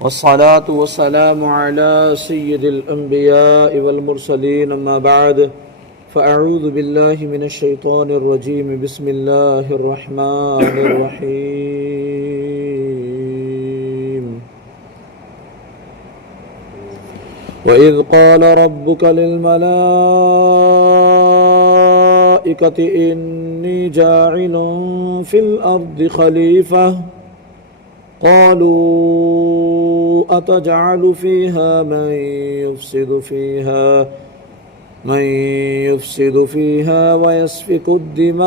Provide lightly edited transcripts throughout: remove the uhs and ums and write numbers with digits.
والصلاة والسلام على سيد الأنبياء والمرسلين أما بعد فأعوذ بالله من الشيطان الرجيم بسم الله الرحمن الرحيم وإذ قال ربك للملائكة إني جاعل في الأرض خليفة قالوا أتجعل فيها من يفسد فيها ويسفك الدماء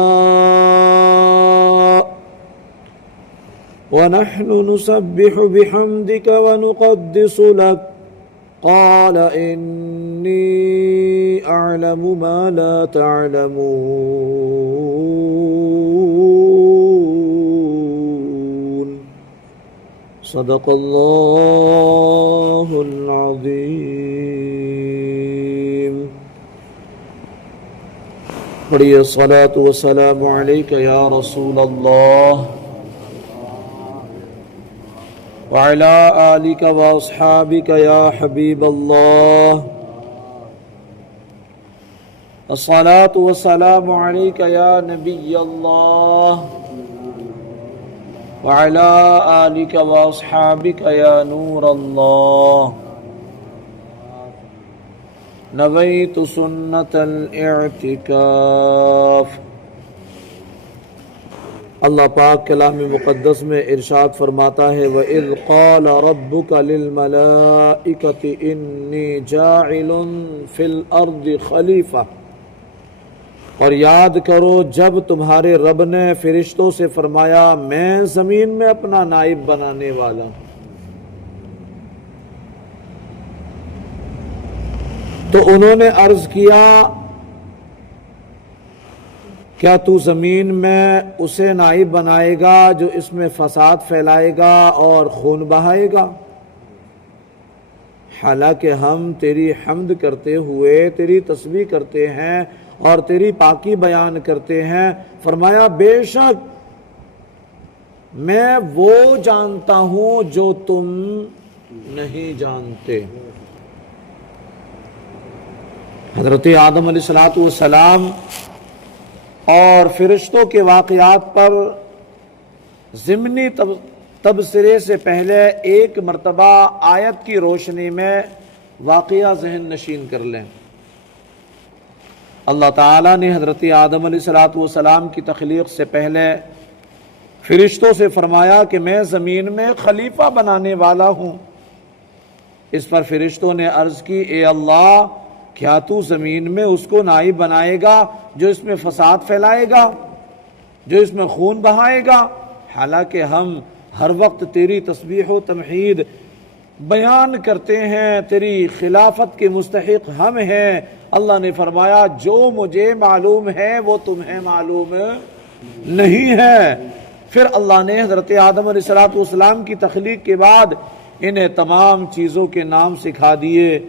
ونحن نسبح بحمدك ونقدس لك قال إني أعلم ما لا تعلمون صدق الله العظيم پڑھیے الصلاة والسلام علیک یا رسول اللہ وعلى آلك وأصحابك يا حبيب الله الصلاة والسلام عليك يا نبي الله وعلى آلك وأصحابك يا نور الله نويت سنة الاعتكاف. اللہ پاک کلام مقدس میں ارشاد فرماتا ہے وَإِذْ قَالَ رَبُّكَ لِلْمَلَائِكَةِ إِنِّي جَاعِلٌ فِي الْأَرْضِ خَلِيفَةً، اور یاد کرو جب تمہارے رب نے فرشتوں سے فرمایا میں زمین میں اپنا نائب بنانے والا ہوں. تو انہوں نے عرض کیا کیا تو زمین میں اسے نائب بنائے گا جو اس میں فساد پھیلائے گا اور خون بہائے گا؟ حالانکہ ہم تیری حمد کرتے ہوئے تیری تسبیح کرتے ہیں اور تیری پاکی بیان کرتے ہیں. فرمایا بے شک میں وہ جانتا ہوں جو تم نہیں جانتے. حضرت آدم علیہ السلام اور فرشتوں کے واقعات پر ضمنی تبصرے سے پہلے ایک مرتبہ آیت کی روشنی میں واقعہ ذہن نشین کر لیں. اللہ تعالیٰ نے حضرت آدم علیہ السلام کی تخلیق سے پہلے فرشتوں سے فرمایا کہ میں زمین میں خلیفہ بنانے والا ہوں. اس پر فرشتوں نے عرض کی اے اللہ کیا تو زمین میں اس کو نائب بنائے گا جو اس میں فساد پھیلائے گا، جو اس میں خون بہائے گا؟ حالانکہ ہم ہر وقت تیری تسبیح و تمحید بیان کرتے ہیں، تیری خلافت کے مستحق ہم ہیں. اللہ نے فرمایا جو مجھے معلوم ہے وہ تمہیں معلوم نہیں ہے. پھر اللہ نے حضرت آدم علیہ السلام کی تخلیق کے بعد انہیں تمام چیزوں کے نام سکھا دیے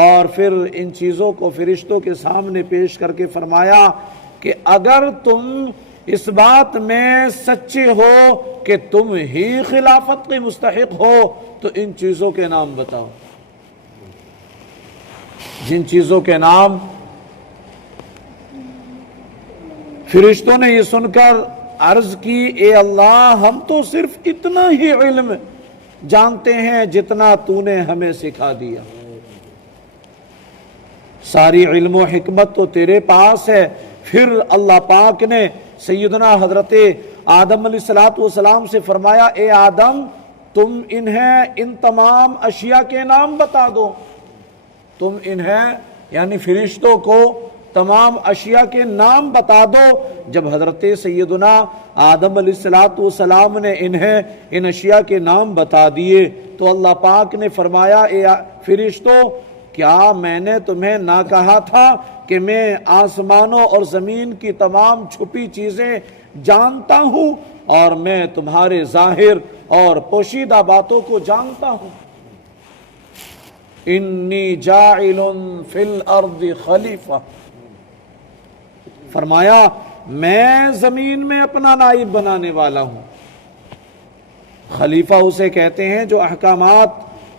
اور پھر ان چیزوں کو فرشتوں کے سامنے پیش کر کے فرمایا کہ اگر تم اس بات میں سچے ہو کہ تم ہی خلافت کے مستحق ہو تو ان چیزوں کے نام بتاؤ. جن چیزوں کے نام فرشتوں نے یہ سن کر عرض کی اے اللہ ہم تو صرف اتنا ہی علم جانتے ہیں جتنا تو نے ہمیں سکھا دیا، ساری علم و حکمت تو تیرے پاس ہے. پھر اللہ پاک نے سیدنا حضرت آدم علیہ السلام سے فرمایا اے آدم تم انہیں ان تمام اشیاء کے نام بتا دو. تم انہیں یعنی فرشتوں کو تمام اشیاء کے نام بتا دو. جب حضرت سیدنا آدم علیہ السلام نے انہیں ان اشیاء کے نام بتا دیے تو اللہ پاک نے فرمایا اے فرشتوں کیا میں نے تمہیں نہ کہا تھا کہ میں آسمانوں اور زمین کی تمام چھپی چیزیں جانتا ہوں اور میں تمہارے ظاہر اور پوشیدہ باتوں کو جانتا ہوں. انی جاعل فی الارض خلیفہ، فرمایا میں زمین میں اپنا نائب بنانے والا ہوں. خلیفہ اسے کہتے ہیں جو احکامات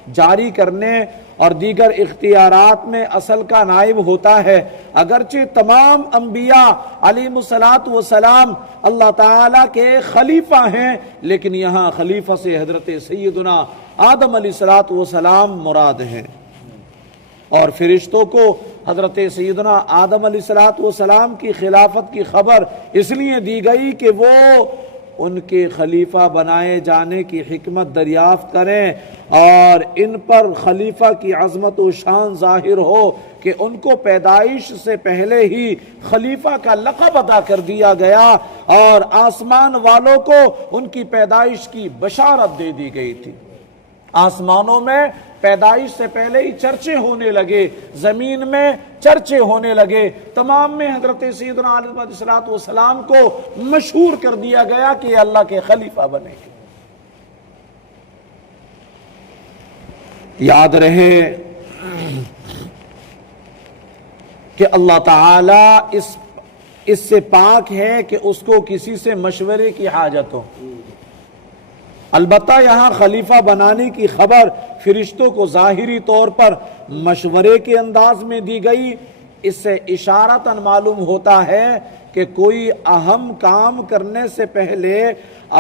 جاری کرنے اور دیگر اختیارات میں اصل کا نائب ہوتا ہے۔ اگرچہ تمام انبیاء علیہم الصلاۃ والسلام اللہ تعالیٰ کے خلیفہ ہیں، لیکن یہاں خلیفہ سے حضرت سیدنا آدم علیہ الصلاۃ والسلام مراد ہیں۔ اور فرشتوں کو حضرت سیدنا آدم علیہ الصلاۃ والسلام کی خلافت کی خبر اس لیے دی گئی کہ وہ ان کے خلیفہ بنائے جانے کی حکمت دریافت کریں اور ان پر خلیفہ کی عظمت و شان ظاہر ہو کہ ان کو پیدائش سے پہلے ہی خلیفہ کا لقب عطا کر دیا گیا اور آسمان والوں کو ان کی پیدائش کی بشارت دے دی گئی تھی۔ آسمانوں میں پیدائش سے پہلے ہی چرچے ہونے لگے، زمین میں چرچے ہونے لگے، تمام میں حضرت سیدنا آدم علیہ السلام کو مشہور کر دیا گیا کہ اللہ کے خلیفہ بنے گے۔ یاد رہے کہ اللہ تعالی اس سے پاک ہے کہ اس کو کسی سے مشورے کی حاجت ہو۔ البتہ یہاں خلیفہ بنانے کی خبر فرشتوں کو ظاہری طور پر مشورے کے انداز میں دی گئی۔ اس سے اشارتاً معلوم ہوتا ہے کہ کوئی اہم کام کرنے سے پہلے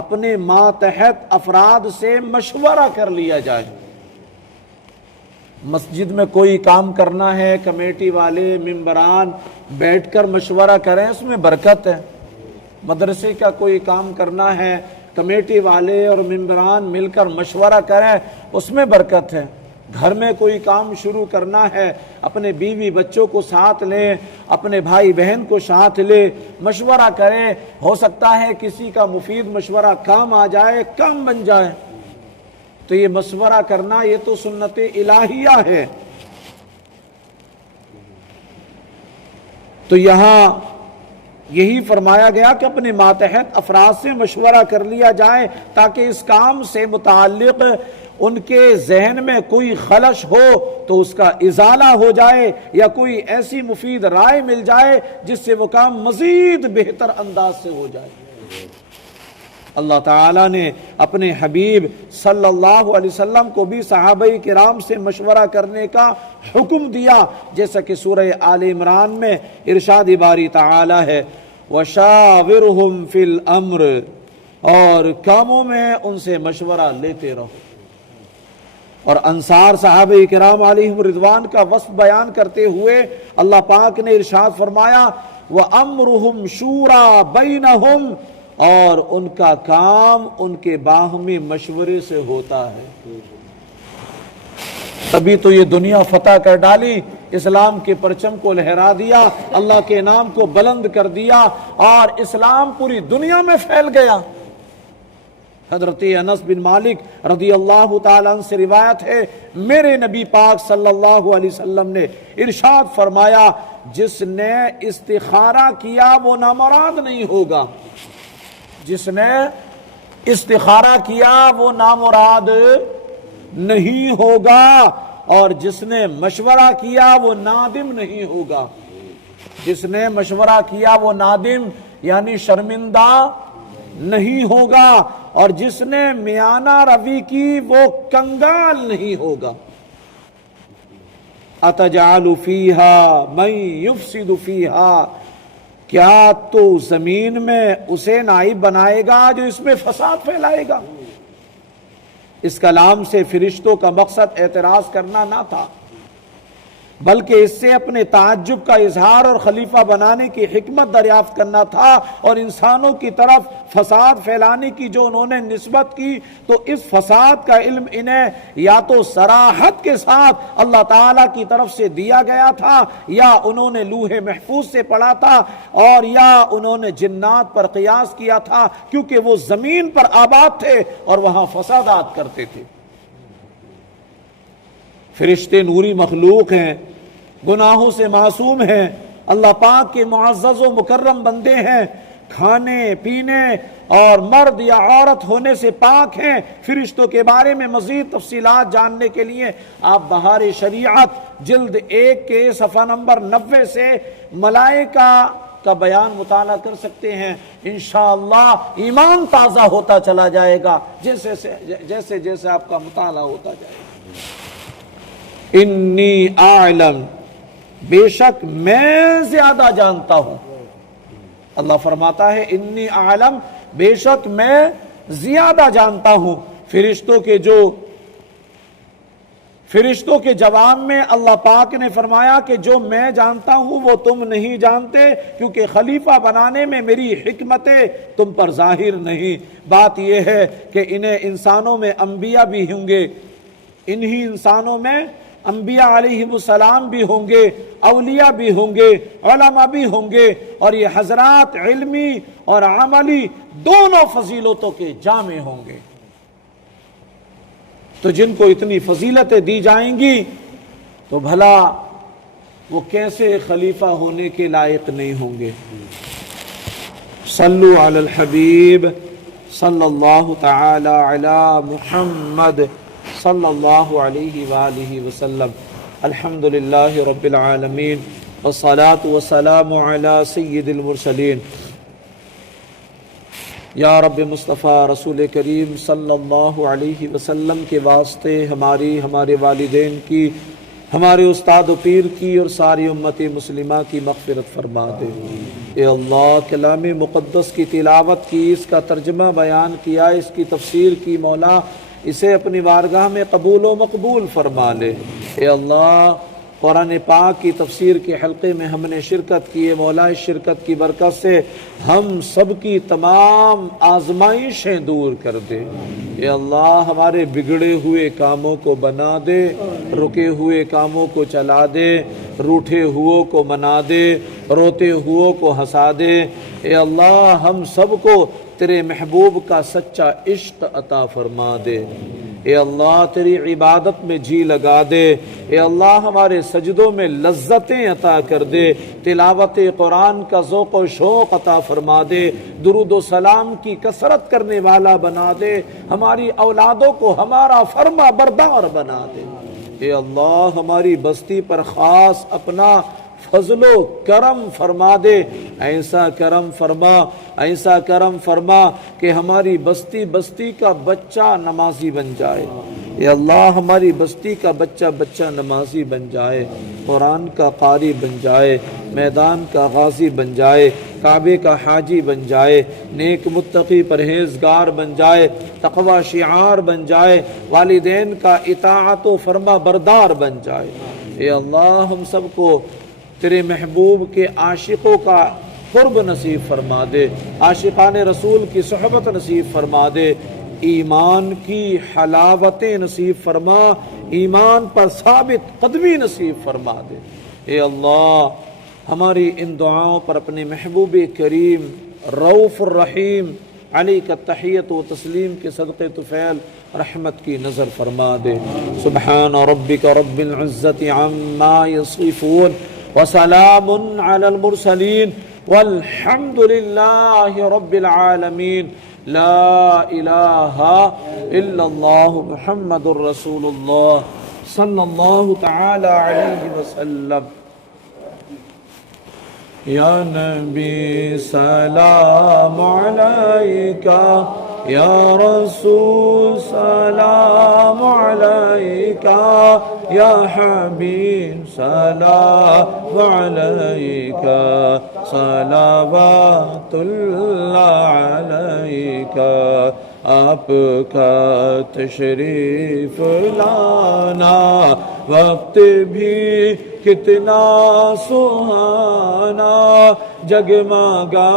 اپنے ماتحت افراد سے مشورہ کر لیا جائے۔ مسجد میں کوئی کام کرنا ہے، کمیٹی والے ممبران بیٹھ کر مشورہ کریں، اس میں برکت ہے۔ مدرسے کا کوئی کام کرنا ہے، کمیٹی والے اور ممبران مل کر مشورہ کریں، اس میں برکت ہے۔ گھر میں کوئی کام شروع کرنا ہے، اپنے بیوی بچوں کو ساتھ لیں، اپنے بھائی بہن کو ساتھ لیں، مشورہ کریں، ہو سکتا ہے کسی کا مفید مشورہ کام آ جائے، کام بن جائے۔ تو یہ مشورہ کرنا یہ تو سنت الہیہ ہے۔ تو یہاں یہی فرمایا گیا کہ اپنے ماتحت افراد سے مشورہ کر لیا جائے تاکہ اس کام سے متعلق ان کے ذہن میں کوئی خلش ہو تو اس کا ازالہ ہو جائے یا کوئی ایسی مفید رائے مل جائے جس سے وہ کام مزید بہتر انداز سے ہو جائے۔ اللہ تعالیٰ نے اپنے حبیب صلی اللہ علیہ وسلم کو بھی صحابہ کرام سے مشورہ کرنے کا حکم دیا، جیسا کہ سورہ آل عمران میں ارشاد باری تعالیٰ ہے وَشَاوِرْهُمْ فِي الْأَمْرِ، اور کاموں میں ان سے مشورہ لیتے رہو۔ اور انصار صحابہ کرام علیہم رضوان کا وصف بیان کرتے ہوئے اللہ پاک نے ارشاد فرمایا وَأَمْرُهُمْ شُورَى بَيْنَهُمْ، اور ان کا کام ان کے باہمی مشورے سے ہوتا ہے۔ تبھی تو یہ دنیا فتح کر ڈالی، اسلام کے پرچم کو لہرا دیا، اللہ کے نام کو بلند کر دیا اور اسلام پوری دنیا میں پھیل گیا۔ حضرت انس بن مالک رضی اللہ تعالیٰ عنہ سے روایت ہے، میرے نبی پاک صلی اللہ علیہ وسلم نے ارشاد فرمایا جس نے استخارہ کیا وہ نامراد نہیں ہوگا، جس نے استخارہ کیا وہ نامراد نہیں ہوگا، اور جس نے مشورہ کیا وہ نادم نہیں ہوگا۔ جس نے مشورہ کیا وہ نادم یعنی شرمندہ نہیں ہوگا، اور جس نے میانہ روی کی وہ کنگال نہیں ہوگا۔ اَتَجْعَلُ فِيهَا مَن يُفْسِدُ فِيهَا، کیا تو زمین میں اسے نائب بنائے گا جو اس میں فساد پھیلائے گا؟ اس کلام سے فرشتوں کا مقصد اعتراض کرنا نہ تھا، بلکہ اس سے اپنے تعجب کا اظہار اور خلیفہ بنانے کی حکمت دریافت کرنا تھا، اور انسانوں کی طرف فساد پھیلانے کی جو انہوں نے نسبت کی تو اس فساد کا علم انہیں یا تو صراحت کے ساتھ اللہ تعالیٰ کی طرف سے دیا گیا تھا، یا انہوں نے لوح محفوظ سے پڑھا تھا، اور یا انہوں نے جنات پر قیاس کیا تھا، کیونکہ وہ زمین پر آباد تھے اور وہاں فسادات کرتے تھے۔ فرشتے نوری مخلوق ہیں، گناہوں سے معصوم ہیں، اللہ پاک کے معزز و مکرم بندے ہیں، کھانے پینے اور مرد یا عورت ہونے سے پاک ہیں۔ فرشتوں کے بارے میں مزید تفصیلات جاننے کے لیے آپ بہار شریعت جلد 1 کے صفحہ نمبر 90 سے ملائکہ کا بیان مطالعہ کر سکتے ہیں۔ انشاءاللہ ایمان تازہ ہوتا چلا جائے گا جیسے جیسے آپ کا مطالعہ ہوتا جائے گا۔ انی اعلم، بے شک میں زیادہ جانتا ہوں۔ اللہ فرماتا ہے انی اعلم، بے شک میں زیادہ جانتا ہوں۔ فرشتوں کے جواب میں اللہ پاک نے فرمایا کہ جو میں جانتا ہوں وہ تم نہیں جانتے، کیونکہ خلیفہ بنانے میں میری حکمتیں تم پر ظاہر نہیں۔ بات یہ ہے کہ انہیں انسانوں میں انبیاء بھی ہوں گے، انہی انسانوں میں انبیاء علیہ السلام بھی ہوں گے، اولیاء بھی ہوں گے، علماء بھی ہوں گے، اور یہ حضرات علمی اور عملی دونوں فضیلتوں کے جامع ہوں گے۔ تو جن کو اتنی فضیلتیں دی جائیں گی تو بھلا وہ کیسے خلیفہ ہونے کے لائق نہیں ہوں گے؟ صلو علی الحبیب صلی اللہ تعالی علی محمد صلی اللہ علیہ وآلہ وسلم۔ الحمدللہ رب العالمین والصلاة والسلام علی سید المرسلین۔ یا رب مصطفیٰ رسول کریم صلی اللہ علیہ وسلم کے واسطے ہمارے والدین کی، ہمارے استاد و پیر کی اور ساری امت مسلمہ کی مغفرت فرما دے۔ اے اللہ، کلام مقدس کی تلاوت کی، اس کا ترجمہ بیان کیا، اس کی تفسیر کی، مولا اسے اپنی بارگاہ میں قبول و مقبول فرما لے۔ اے اللہ، قرآن پاک کی تفسیر کے حلقے میں ہم نے شرکت کی ہے، مولا اس شرکت کی برکت سے ہم سب کی تمام آزمائشیں دور کر دے۔ اے اللہ، ہمارے بگڑے ہوئے کاموں کو بنا دے، رکے ہوئے کاموں کو چلا دے، روٹھے ہوئوں کو منا دے، روتے ہوئوں کو ہنسا دے۔ اے اللہ، ہم سب کو تیرے محبوب کا سچا عشق عطا فرما دے۔ اے اللہ، تیری عبادت میں جی لگا دے۔ اے اللہ، ہمارے سجدوں میں لذتیں عطا کر دے، تلاوت قرآن کا ذوق و شوق عطا فرما دے، درود و سلام کی کثرت کرنے والا بنا دے، ہماری اولادوں کو ہمارا فرما بردار بنا دے۔ اے اللہ، ہماری بستی پر خاص اپنا فضل و کرم فرما دے، ایسا کرم فرما، ایسا کرم فرما کہ ہماری بستی کا بچہ نمازی بن جائے۔ اے اللہ، ہماری بستی کا بچہ نمازی بن جائے، قرآن کا قاری بن جائے، میدان کا غازی بن جائے، کعبے کا حاجی بن جائے، نیک متقی پرہیزگار بن جائے، تقوی شعار بن جائے، والدین کا اطاعت و فرما بردار بن جائے۔ اے اللہ، ہم سب کو تیرے محبوب کے عاشقوں کا قرب نصیب فرما دے، عاشقان رسول کی صحبت نصیب فرما دے، ایمان کی حلاوتیں نصیب فرما، ایمان پر ثابت قدمی نصیب فرما دے۔ اے اللہ، ہماری ان دعاؤں پر اپنے محبوب کریم رؤوف الرحیم علی کا تحیت و تسلیم کے صدقے طفیل رحمت کی نظر فرما دے۔ سبحان ربک رب العزت عما یصفون وسلام علی المرسلین والحمد للہ رب العالمین۔ لا الہ الا اللہ محمد الرسول اللہ صلی اللہ تعالی علیہ وسلم۔ یا نبی سلام علیکہ، یا رسول سلام علیکہ، یا حبیب سلام علیکہ، صلوات اللہ علیکہ۔ آپ کا تشریف لانا وقت بھی کتنا سہانا، جگمگا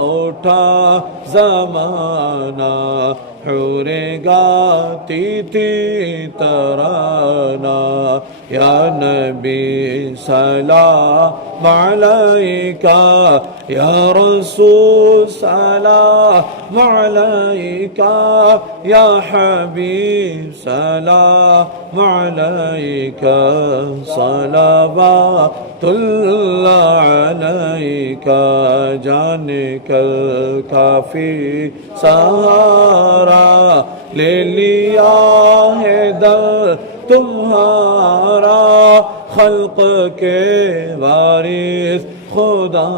اٹھا زمانہ، حوریں گاتی تھی ترانہ۔ یا نبی سلام علیکہ، یا رسول سلام علیکہ، یا حبیب سلام علیکہ، صلوات اللہ علیکہ۔ جان کل کافی سہارا، لے لیا ہے در تمہارا، خلق کے وارث خدا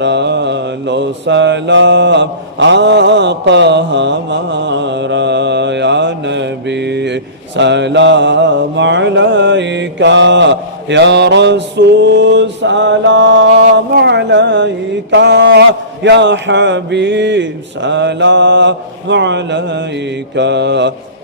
را، لو سلام آقا ہمارا۔ یا نبی سلام عليك يا رسول سلام عليك يا حبيب سلام عليك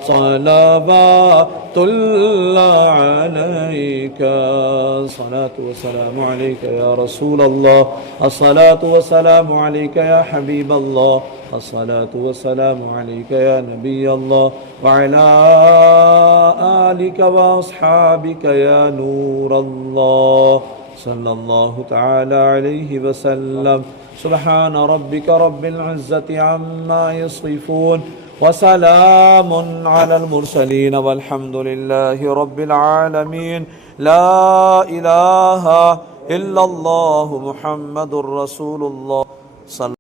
صلوات الله عليك الصلاة والسلام عليك يا رسول الله الصلاة والسلام عليك يا حبيب الله الصلاة والسلام عليك يا نبي الله وعلى آلك وأصحابك يا نور الله صلى الله تعالى عليه وسلم سبحان ربك رب العزة عما يصفون وسلام على المرسلين والحمد لله رب العالمين لا إله إلا الله محمد رسول الله صلى